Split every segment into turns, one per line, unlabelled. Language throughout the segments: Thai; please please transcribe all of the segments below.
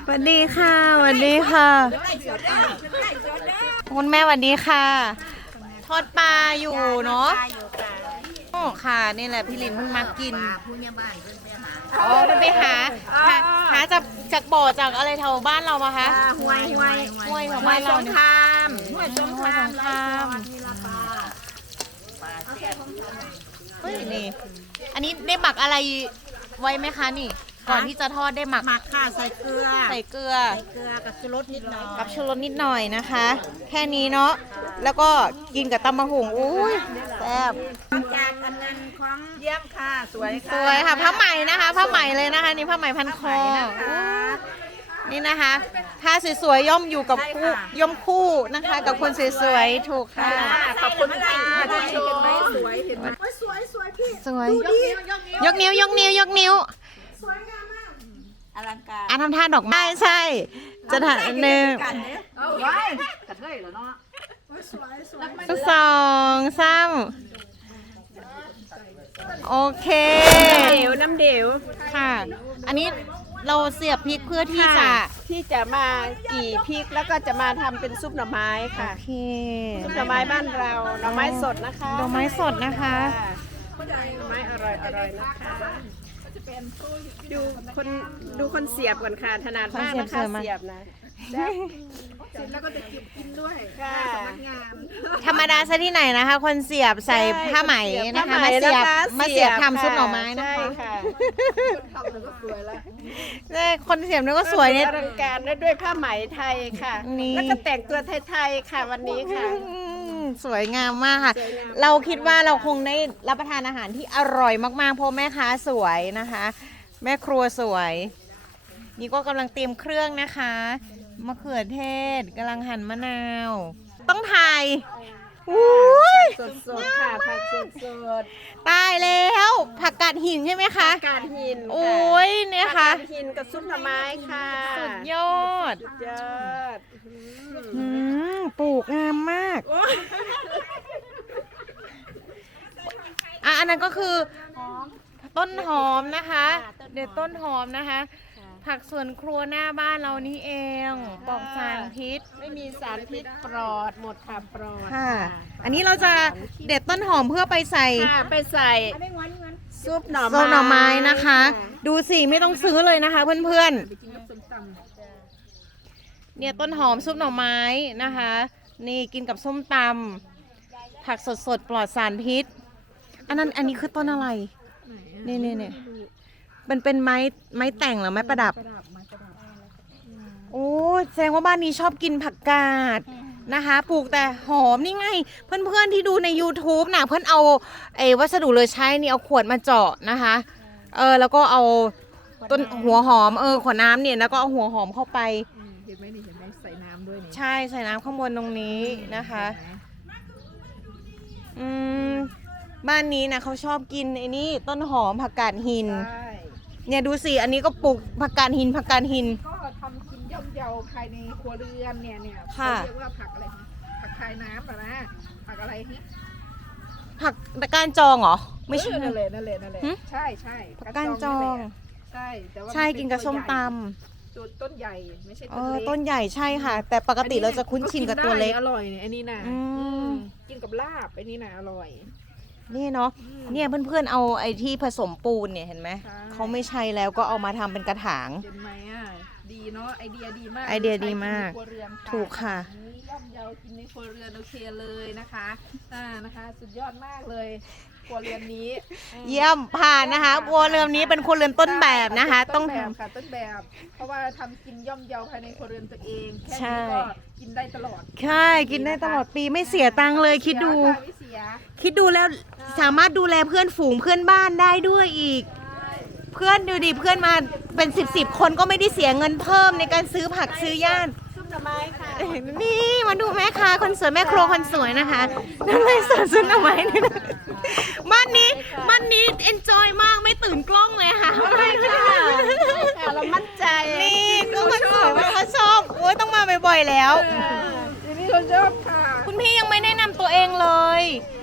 สวัสดีค่ะสวัสดีค่ะคุณแม่สวัสดีค่ะทอดปลาอยู่เนาะโอ้ค่ะนี่แหละพี่ลินเพิ่งมากินอ๋อเพิ่งไปหาจากบ่อจากอะไรแถวบ้านเรามาคะ
ห้วย
แถวบ้านเราเนี่ย
ห้วยสงคราม
เฮ้ยนี่อันนี้ได้หมักอะไรไว้ไหมคะนี่ก่อนที่จะทอดได้หมัก
ค่ะใส่เกลือกับชูรสนิดหน่อย
นะคะ แค่นี้เนาะแล้วก็กินกับตำมะฮุ่งอุ้ยแซ่บ
จากอันนั้นของเยี่ยมค่ะสวย
ค่ะผ้าไหมนะคะผ้าไหมเลยนะคะนี่ผ้าไหมพันคอนี่นะคะผ้าสวยๆย่อมอยู่กับคู่ย่อมคู่นะคะกับคนสวยๆถูกค่ะ
ขอบคุณค่ะที่ชมสวยเห็นไหมสวยพี่
สวยยกนิ้ว
สวยงามมากอลังการ
ทำท่าดอกไม้ใช่จะถ่ายหนึ่ง
กระเทยเหรอเนาะ
สองสามโอเค
น้ำเดี่ยว
ค่ะ อันนี้เราเสียบพริกเพื่อที่
จะมากี่พริกแล้วก็จะมาทำเป็นซุปหน่อไม้ค่ะ
โอเค
ซุปหน่อไม้บ้านเราหน่อไม้สดนะคะ
หน่อไม้สดนะคะ
หน่อไม้อร่อยนะคะดูคนเสียบก่อนค่ะถนัดมากนะคะเสียบนะเสร็จแล้วก็จะเก็บกินด้วยค่ะสำนักงาน
ธรรมดาซะที่ไหนนะคะคนเสียบใส่ผ้าไหมนะคะมาเสียบทำซุปหน่อไม้นะคะ
คนทำแล้วก็สวยแล้ว
คนเสียบนี่ก็สวยเนี่ย
อลังการด้วยผ้าไหมไทยค่ะแล้วก็แต่งตัวไทยๆค่ะวันนี้ค่ะ
สวยงามมากค่ะเราคิดว่าเราคงได้รับประทานอาหารที่อร่อยมากๆเพราะแม่ค้าสวยนะคะแม่ครัวสวยนี่ก็กำลังเตรียมเครื่องนะคะมะเขือเทศกำลังหั่นมะนาวต้องถ่าย
สดๆค่ะผักสด
ตายแล้วผักกาดหินใช่ไหมคะ
ผักกาดหิน
โอ้ยเนี่ยค่ะ
ผักกาดหินกับซุปหน่อไม้ค่ะ
สุดยอดปลูกงามมากอันนั้นก็คือต้นหอมนะคะเด็ดต้นหอมนะคะผักสวนครัวหน้าบ้านเรานี่เองปลอดสารพิษ
ไม่มีสารพิษปลอดหมดค่ะปลอด
ค่ะอันนี้เราจะเด็ดต้นหอมเพื่อไปใส่
ซุปหน่
อไม้นะคะดูสิไม่ต้องซื้อเลยนะคะเพื่อนๆเนี่ยต้นหอมซุปหน่อไม้นะคะนี่กินกับส้มตำผักสดๆปลอดสารพิษอันนี้คือต้นอะไรเนี่ยมันเป็นไม้แต่งหรือไม้ประดับโอ้แสดงว่าบ้านนี้ชอบกินผักกาดนะคะปลูกแต่หอมนี่ไงเพื่อนๆที่ดูใน YouTube นะเพื่อนเอาวัสดุเหลือใช้นี่เอาขวดมาเจาะนะคะแล้วก็เอาต้นหัวหอมขวดน้ำเนี่ยแล้วก็เอาหัวหอมเข้าไป
เห็นไหมใส่น้ำด้วย
ใช่ใส่น้ำข้างบนตรงนี้นะคะบ้านนี้นะเขาชอบกินไอ้นี่ต้นหอมผักกาดหินเนี่ยดูสิอันนี้ก็ปลูกผักกาดหินก็
ทำกินย่อมเยาภายในครัวเรือนเนี่ย
เขา
เรียกว่าผักอะไรผักคายน้ำนะผักอะไรนี่
ผักก้านจองเหรอไม่ใช่
นั่นแหละใช่
ผักก้านจอง
ใช่แต่ว่า
ใช่กินกับส้มต
ำต้นใหญ่ไม่ใช่
ต้นเล็กต้นใหญ่ใช่ค่ะแต่ปกติเราจะคุ้นชินกับตัวเล็ก
อร่อยเนี่ยอันนี้นะกินกับลาบอันนี้นะอร่อย
นี่เนาะเนี่ยเพื่อนๆเอาไอ้ที่ผสมปูนเนี่ยเห็นไหมเขาไม่ใช่แล้วก็เอามาทำเป็นกระถาง
เห็นไหมดีเนาะไอเดียดีมาก
ถูกค่ะ
ย่อมเยากินในครัวเรือนโอเคเลยนะคะสุดยอดมากเลยครัวเรือนนี้
เยี่ยมผ่านนะคะครัวเรือนนี้เป็นครัวเรือนต้นแบบนะคะ
ต้นแบบเพราะว่าทำกินย่อมเยาภายในครัวเรือนตัวเองแค่นี้ก็กินได้ตลอด
ใช่กินได้ตลอดปีไม่เสียตังค์เลยคิดดูแล้วสามารถดูแลเพื่อนฝูงเพื่อนบ้านได้ด้วยอีกเพื่อนดูดิเพื่อนมาเป็น10คนก็ไม่ได้เสียเงินเพิ่มในการซื้อผักซื้อย่าน
ซุปหน่อไม้ค่ะ
นี่มาดูแม่ค้าคนสวยแม่ครัวคนสวยนะคะน้ำลายสดซุปหน่อไม้นี่นะบ้านนี้เอนจอยมากไม่ตื่นกล้องเลยค่ะ
ไม่ค่ะเรามั่นใจ
นี่ก็คนสวยเขาชอบโอ้ยต้องมาบ่อยๆแล้ว
นี่เขาชอบค่ะ
คุณพี่ยังไม่แนะนำตัวเองเลย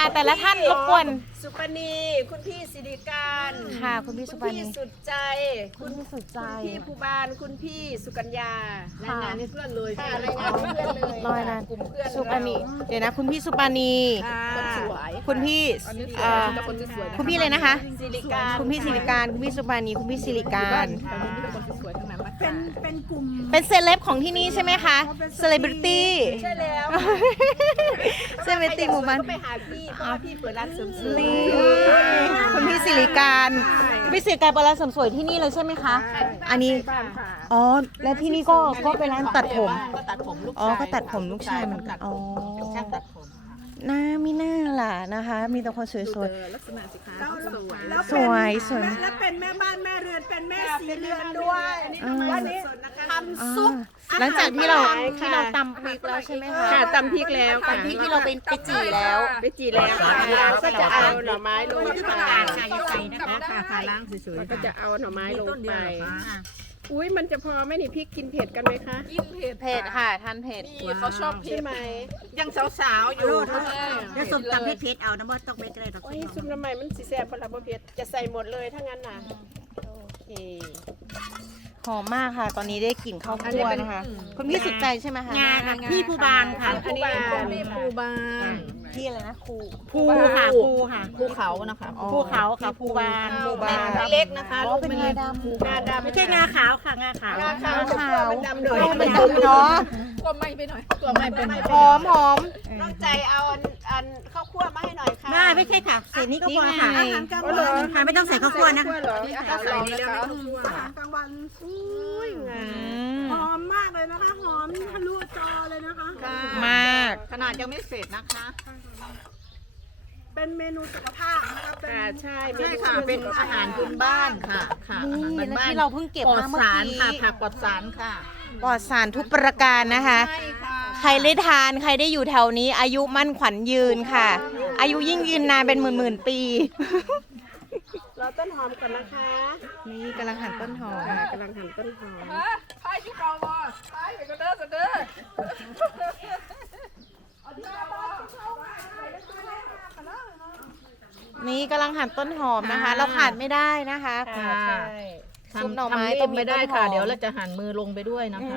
แต่ละท่านรบกวน
สุปณีคุณพี่สิริการ
ค่ะคุณพี่สุปานี
คุณพี่สุดใจ
คุณพี่สุดใจ
คุณพี่ภูบาลคุณพี่สุกัญญา
ค่ะ
รายงานให้เพื่อนเลยค่ะรายงานให้เพื่อนเลย
รอยนั้น
กลุ่มเพื่อน
สุปานีเดี๋ยวนะคุณพี่สุปานี
คนสวย
คุณพี่
คนสวย
คุณพี่เลยนะคะ
สิริการ
คุณพี่สิริการคุณพี่สุปานีคุณพี่สิริการ
คนสวยทั้งนั้น
เป็นกลุ่ม
เป็นเซเลบของที่นี่ใช่ไหมคะเซเลบริตี้
ใช่แล้ว
เซเลบริตี้หมู่บ้าน
ก็ไปหาพี่เพราะว่าพี่เปิดร้านเสริมสวย
นี่คุณพี่สิริการคุณพี่สิริการเป็นร้านเสริมสวยที่นี่เลยใช่ไหมคะ อันนี้
บ้านค่ะ
อ๋อและที่นี่ก็เป็นร้านตัดผม
ก็ตัดผมลูก
อ๋อ
ชาย
ก็ตัดผมลูกชายเหมือนกันอ๋อ
ช่างตัดผม
น่ามีหน้าล่ะนะคะ มีแต่คนสวย
ลักษณะสิคะ
แล้ว
สวยสวย
แล้วเป็นแม่บ้านแม่เรือนเป็นแม่สีเรือนด้วย
วันนี้ทำซุป
หลังจากที่เราตำพริกแล้วใช่ไหมคะ
ค่ะตำพริกแล้วค่ะ
ตำพริกที่เราไปจี่แล้ว
ไปจีแล้วค่ะก็จะเอาหน่อไม้ลงไป
ค่ะล้างสวย
ก็จะเอาหน่อไม้ลงไปอุ้ยมันจะพอไหมนี่พริกกินเผ็ดกันไหมคะ
เผ็ดค่ะทานเผ็ด
เขาชอบใช่ไหมยังสาวๆอยู่
แล้วสมตำเพชรเอานะว่าต้องเม็ดอะไรต้อง
โอ้ยซุปน้ำมันมันสีแซ่บพลังเผ็ดจะใส่หมดเลยถ้างั้นน่ะโอเค
หอมมากค่ะ ตอนนี้ได้กลิ่นข้าวคั่วนะคะ คุณพี่สุดใจใช่ไหมคะ
งาค่ะพี่ภูบางค่ะ
อันนี้พี่ภูบาง
พี่อะไรนะครู
ภูค่ะภูค่ะ
ภูเขานะคะ
ภูเขาค่ะภูบาง
ภูบาง
เล็กนะคะ
อ๋อเป็นงาดำ
งาดำ
ไม่ใช่งาขาวค่ะงาขาว
งาขาว
ขาว
มันดำหน่อย
มันดำเนาะ
ตัวไม่ไปหน่อยตัวไม่เป็น
หอมหอม
น้องใจเอาอันข้าวคั่วมาให้หน่อยค่ะ
ได้ไม่ใช่ค่ะเศษนี้ก็พอค่ะ
นี่ไง
อาหารกลางวันค่ะไม่ต้องใส่ข้าวคั่วนะ
นี่อาหารใส่นี่แล้วไม่ต้องคั่ว
อาหารกลางวันอุ้ย
อืม
หอมมากเลยนะคะ หอมทะลุจอเลยนะคะ
มาก
ขนาดยังไม่เสร็จนะคะ
เป็นเมนูสุขภาพนะคะเป็น
ค่ะใช่
ใช่ค่ะ เป็นอาหารพื้นบ้านค่ะ ค่ะ
นี่
อาหาร
และ
บ้าน
ที่เราเพิ่งเก็บ
ปลอด
มาเมื่อ
สาร
กี้
ค่ะ ผักปลอดสารค่ะ
ปลอดสารทุกประการนะคะ
ใช่ค่ะ
ใครได้ทานใครได้อยู่แถวนี้ อายุมั่นขวัญยืนค่ะ อายุยิ่งยืนนานเป็นหมื่นปี
เราต้นหอมก่อนนะคะ
นี่กำลังหั่นต้นหอม
ค่ะกำลังหั่นต้นหอม
นี่กำลังหั่นต้นหอมนะคะ เราขาดไม่ได้นะคะ
ค่ะใช่
ซุปหน่อไม้
ทำ
ต้
เล่
ม
ม
มี
ไม่ได้
ต้นหอม
ค่ะ เดี๋ยวเราจะหั่นมือลงไปด้วยนะคะ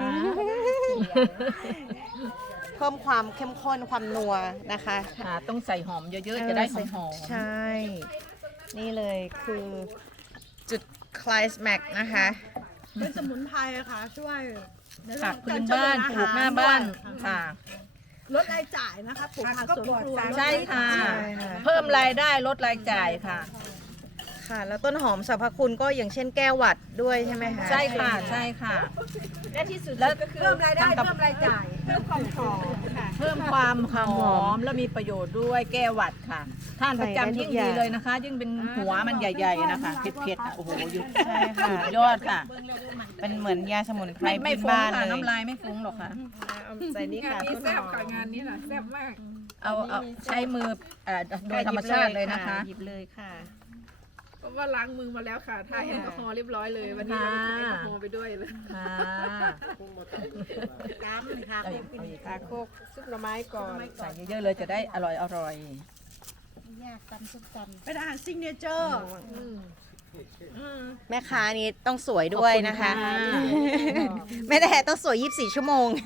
เพิ่มความเข้มข้นความนัวนะคะ
ค่ะ ต้องใส่หอมเยอะๆ จะได้หอม
ใช่ นี่เลยคือจุดคลายแม็กนะคะ
เป็นสมุนไพรค่ะช่วยใน
ๆ
เรื่
ผั
อก ง
พื้นบ้านปลูกหน้าบ้านค่ะ
ลดรายจ่ายนะคะปลูกผักสวนครัว
ใช่ค่ะ
ใช่ค่ะ
เพิ่มรายได้ลดรายจ่ายค่ะ
ค่ะ แล้วต้นหอมสรรพคุณก็อย่างเช่นแก้หวัดด้วยใช่ไหมคะ
ใช่ค่ะ ใช่ค่ะ
และที่สุด
แล้ว
ก็คือ
เพิ่มรายได้เพิ่มรายจ่าย
เพิ่มความหอมค่ะ
เพิ่มความหอมและมีประโยชน์ด้วยแก้หวัดค่ะท่านประจำยิ่งดีเลยนะคะ ยิ่งเป็นหัวมันใหญ่ๆนะคะเผ็ดๆอ่ะโอ้โหอยู่
ใช่ค่ะ
สุดยอดค่ะ
เป็นเหมือนยาสมุนไพร
ไม่
พื้น
ฟุ้ง
บ้าน
ค่ะ
เลย
น้ำลายไม่ฟุ้งหรอกค่ะ
เอาใส่นี่ค่ะต้นหอม
เอาใช้มือโดยธรรมชาติเลยนะคะ
หยิบเลยค่ะ
เพราะว่าล้างมือมาแล้วค่ะทาแอลกอฮอล์เรียบร้อยเลย วันนี้เราไปกินแอลกอฮอล์ไปด้วยเลย
ค่ะ
น้ำเลยค่ะ
เอาอีกเอาอีก
ตาโคกซุปหน่อไม้ก่อน
ใส่เยอะๆเลยจะได้อร่อย
เป็นอาหารซิกเนเจอร์
แม่ค้านี้ต้องสวยด้วยนะคะ
ขอบคุณค่ะ
ไม่ได้ต้องสวย 24 ชั่วโมง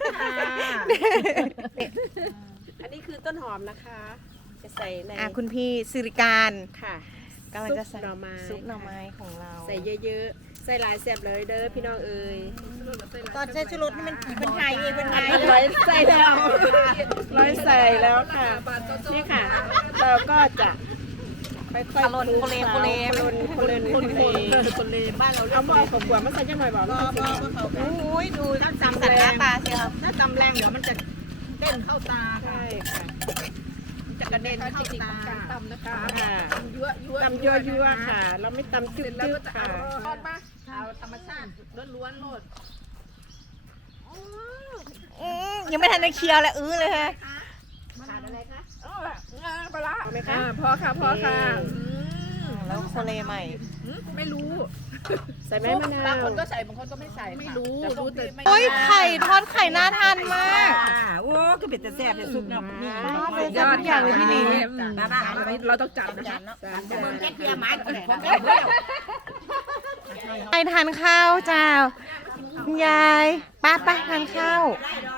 อันนี้คือต้นหอมนะคะ จะใส่ใน
คุณพี่สิริการ
ค่ะ
กำลังจะใส่
ซุปหน่อไม้
ซุปหน่อไม้ของเรา
ใส่เยอะๆ ใส่หลายแซ่บเลยเด้อพี่น้องเอ๋ย
ตอนใช้ชูรสนี่มันเป็นไทยเองเป็นไทย
ร้อยใส่แล้วร้อยใส่แล้วค่ะ นี่ค่ะ เราก็จะค่อยๆ
โคลนโคเลโคเล
โคลนโคลนโคลน
ๆคนเลยบ้านเรา
เอาบ่อขวบมาใส่จังหน่อยบอกว่า
โอ้ยดูจำสันหน้าตาสิครับ
ถ้าจำแรงเดี๋ยวมันจะเต้นเข้าตาค่ะ
ใช่ค่ะ
มันจะกระเด็นเข้าตา
ตำนะคะ
ค่ะ
ยั่วยั่ว
ตำยั่วๆค่ะ เราไม่ตำจึ๊
แล้วก็
ก
จะ
ๆค่ะ
เอาทอดปะเอาธรรมชาติล้วนๆโลด
ยังไม่ทันได้เคี้ยวเลยเลยฮะ
ขาดอะไรคะ
ปลาร้า
เอาไหมคะ
พอค่ะพอค่ะ
แล้วโคเลใหม่
น
ไม่รู้
ใส่ใบมะนา
บาง
ว
คนก็ใส่บางคนก็ไม่ใส่
ไม่รู้
ค่ะ
รู้แต่
ไม่
โอ้ยไข่ทอดไข่น่าทานมาก
โอ้ก็เป็นแต่แซ่บเลยซุปเนาะนี่
เป็นยอดอย่างเลยพี่หนิง
เราต้องจัดนะ
ไปทานข้าวจ้าคุณยายป้าไปทานข้าว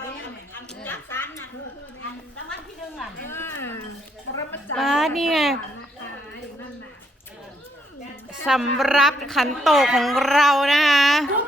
ป้านี่ไงสำหรับขันโตกของเรานะคะ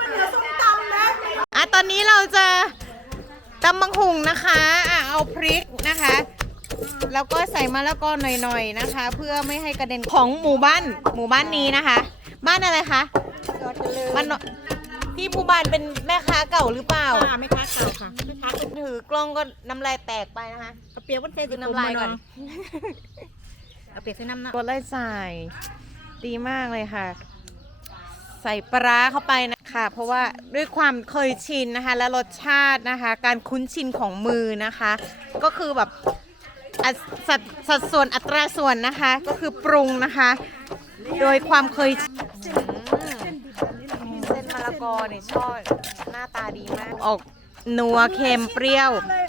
ตอนนี้เราจะตำบังหุงนะคะเอาพริกนะคะ แล้วก็ใส่มะละกอหน่อยๆนะคะ เพื่อไม่ให้กระเด็นของหมู่บ้านนี้นะคะ บ้านอะไรคะบ้านพี่หมู่บ้านเป็นแม่ค้าเก่าหรือเปล่า
ไม่ค้าเก่าค่ะไม่ค้า
ถือกล้องก็น้ำลายแตกไปนะคะ
เปียกวันเทศ
น้ำลายก่อน
เอาเปียกใส่น้ำนะ
กดไล่ใส่ดีมากเลยค่ะ ใส่ปลาร้าเข้าไปนะคะ เพราะว่าด้วยความเคยชินนะคะ และรสชาตินะคะ การคุ้นชินของมือนะคะ ก็คือแบบสัดส่วนอัตราส่วนนะคะ ก็คือปรุงนะคะ โดยความเคยชินเส้นมะละกอเนี่ยชอบหน้าตาดีมาก ออกนัวเค็มเปรี้ยว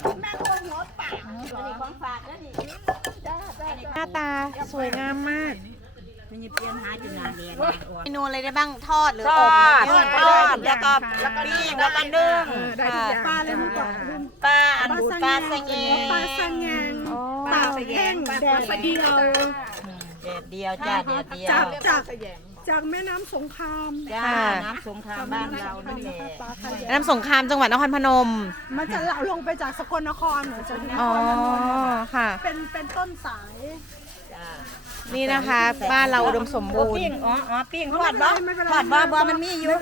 หน้าตาสวยงามมาก
มีเปลี่ยนหาจุดงานเรียน
เมนูอะไรได้บ้างทอดหรือ
ท
อ
อบ ด
หรือ
ทอดแล้วก็ปิ้งแล้วก็นึ่ง
ได้ทุกอย่าง
ปลาอะไรเมื่อก่อน
ปลาอันบูดปลาแซงเง
ปลาสังแงง
อ๋อ
ปลาแห้งแดดเดียว
เด็ดเดียวจ้าเด็ดเดียว
จากแม่น้ำสงคราม
จ้าน้ำสงครามบ้านเรานี่แหละ
ปลาขยง
น้ำสงครามจังหวัดนครพนม
มันจะเหลาลงไปจากสกลนครเหมือนจากนค
อ๋อ
รพนม
ค่ะ
เป็นต้นสาย
นี่นะคะบ้านเราอุดมสมบูรณ์
ปิ้งปิ้งทอดบ่ทอดบ่มันมีอยู่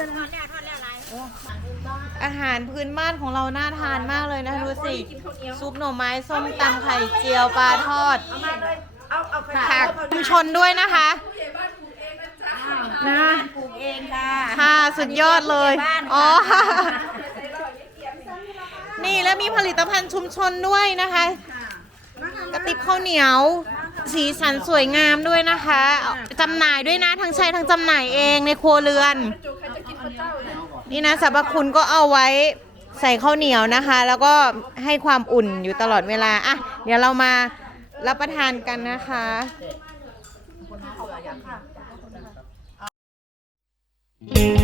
อาหารพื้นบ้านของเราน่าทานมากเลยนะดูสิซุปหน่อไม้ส้มตำไข่เจียวปลาทอดผักชุมชนด้วยนะคะนะ
ปลูกเองค่ะ
ค่ะสุดยอดเลยอ๋อนี่แล้วมีผลิตภัณฑ์ชุมชนด้วยนะคะ กระติบข้าวเหนียว สีสันสวยงามด้วยนะคะจำหน่ายด้วยนะทั้งใช้ทั้งจำหน่ายเองในครัวเรือน นี่นะสรรพคุณก็เอาไว้ใส่ข้าวเหนียวนะคะ แล้วก็ให้ความอุ่นอยู่ตลอดเวลาอ่ะเดี๋ยวเรามารับประทานกันนะคะ
嗯。